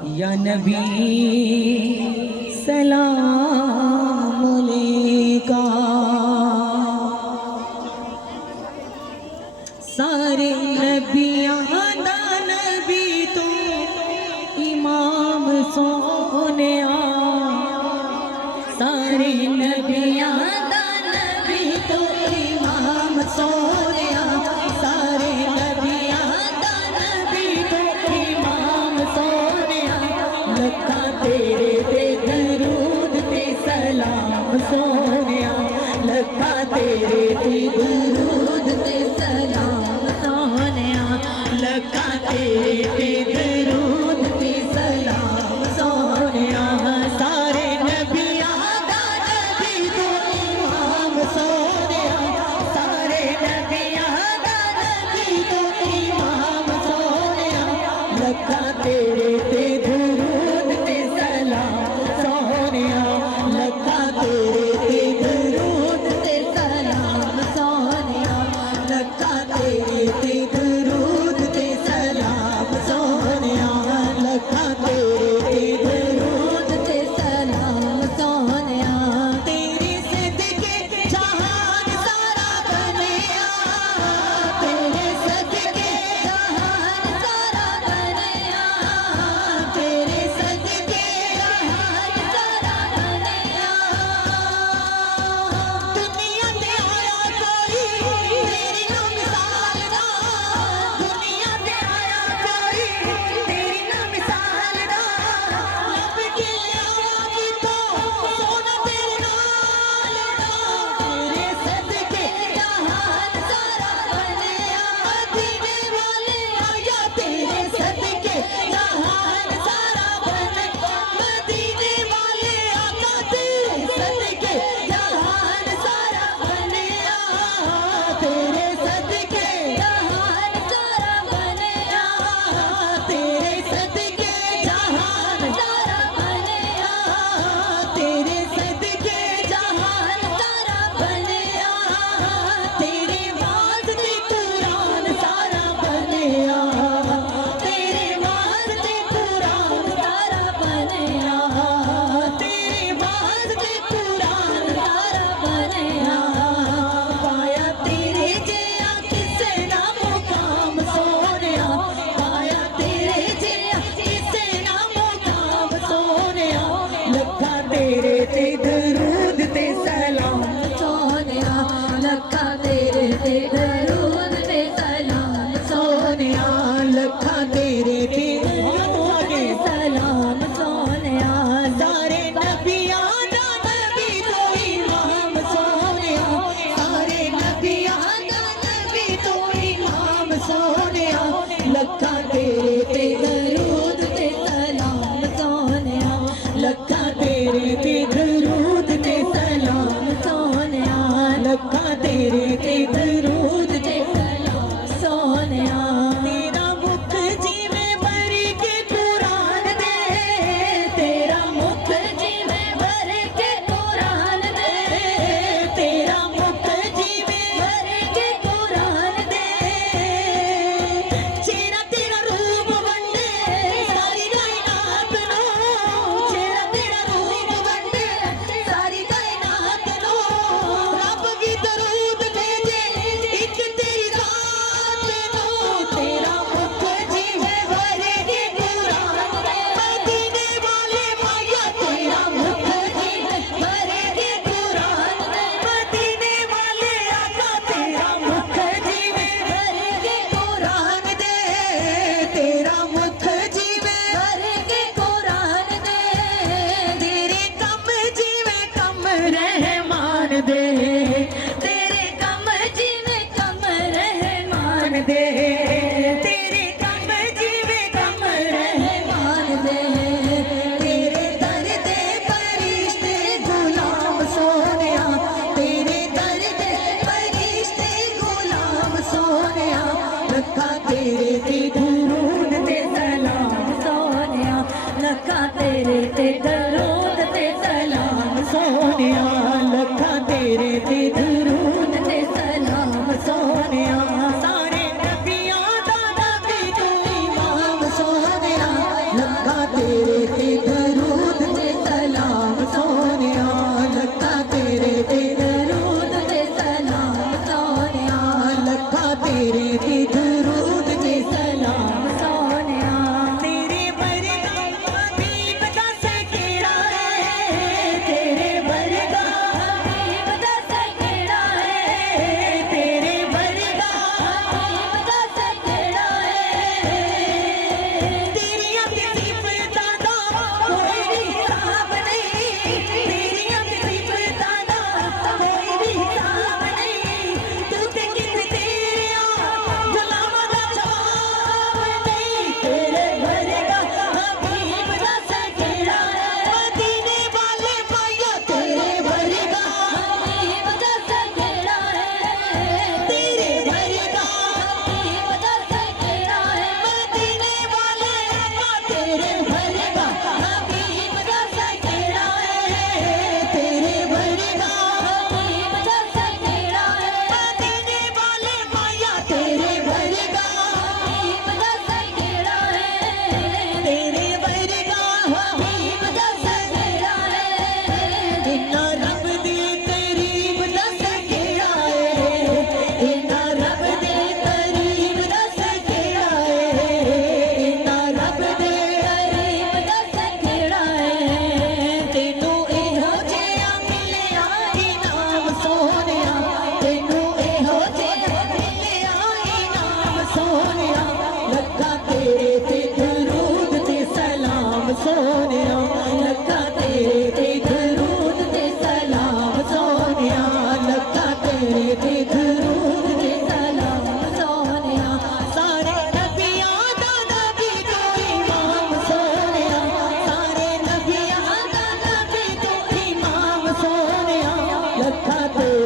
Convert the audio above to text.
या नबी सलाम अलैका। सारे नबियां दा नबी तू इमाम सोने, सारे नबियां दा नबी तू इमाम सोने, सारे नबियां दा नबी तू इमाम सोने। लखा तेरे ते दरूद ते सलाम सोने, लखा तेरे ते दरूद ते सलाम सोने, लखा तेरे ते दरूद ते सलाम सोने। सारे नबियां दा नबी तू इमाम सोने, सारे नबियां दा नबी तू इमाम सोने। लखा तेरे ते दरूद ते सलाम सोने, लखा तेरे ते दरूद ते सलाम सोने, लखा तेरे ते दरूद ते सलाम सोने, लखा तेरे ते दरूद ते सलाम सोने। तेरे सदके जहान सारा बनिया, तेरे सदके जहान सारा बनिया, तेरे सदके जहान सारा बनिया। दुनिया ते आया कोई तेरी ना मिसाल दा, दुनिया ते आया कोई तेरी ना मिसाल दा। लब के आया कि तो सोना तेरे नाल दा, तेरे सदके जहान सारा बनिया। मदीने वाले आया तेरे सदके जहान सारा बनिया, मदीने वाले आका तेरे सदके जहान सारा बनिया, तेरे सदके जहान सारा बनिया, तेरे सदके जहान सारा बनिया, तेरे सदके जहान सारा बनिया, तेरे वास्ते कुरान सारा बनिया, तेरे वास्ते कुरान सारा बनिया, तेरे वास्ते कुरान सारा बनिया। पाया तेरे जिया किसे ना मुकाम सोनिया, पाया तेरे जिया किसे ना मुकाम सोनिया। लखा तेरे ते दरूद ते सलाम सोनिया, लखा तेरे ते दरूद ते सलाम सोनिया, लखा तेरे ते दरूद ते सलाम सोनिया। सारे नबियां दा नबी तू इमाम सोनिया, सारे नबियां दा नबी तू इमाम सोनिया। लखा तेरे ते दरूद ते सलाम सोनिया, लखा तेरे ते दरूद ते सलाम सोनिया, लखा तेरे ते दरूद ते सलाम सोनिया। तेरा मुख जिवें भर के कुरान दे, तेरा मुख जिवें भर के कुरान दे, तेरा मुख जिवें भर के कुरान दे। चेहरा तेरा रूप वंडे सारी कायनात नो, चेहरा तेरा रूप वंडे सारी कायनात नो। रब भी दरूद भेजे एक तेरी जात नो, तेरा मुख जिवें भर के कुरान दे। मदीने वाले माया तेरा मुख जिवें भर के कुरान दे, मदीने वाले आका तेरा मुख जिवें भर के कुरान दे, तेरा मुख जिवें भर के कुरान दे। तेरे कम जिवें कम रहमान दे, तेरे कम जिवें कम रहमान दे, तेरे कम जिवें कम रहमान दे। तेरे दर दे फरिश्ते गुलाम सोनिया, तेरे दर दे फरिश्ते गुलाम सोनिया। लखा तेरे ते दरूद ते सलाम सोनिया, लखा तेरे ते दरूद ते सलाम सोनिया, लखा तेरे ते दरूद ते सलाम सोनिया। सारे नबियां दा नबी तू इमाम सोनिया, लखा तेरे सोनिया लखा तेरे ते दरूद ते सलाम सोनिया लखा तेरे ते दरूद ते सलाम सोनिया सारे नबियां दा नबी तू इमाम सोनिया सारे नबियां दा नबी तू इमाम सोनिया लखा तेरे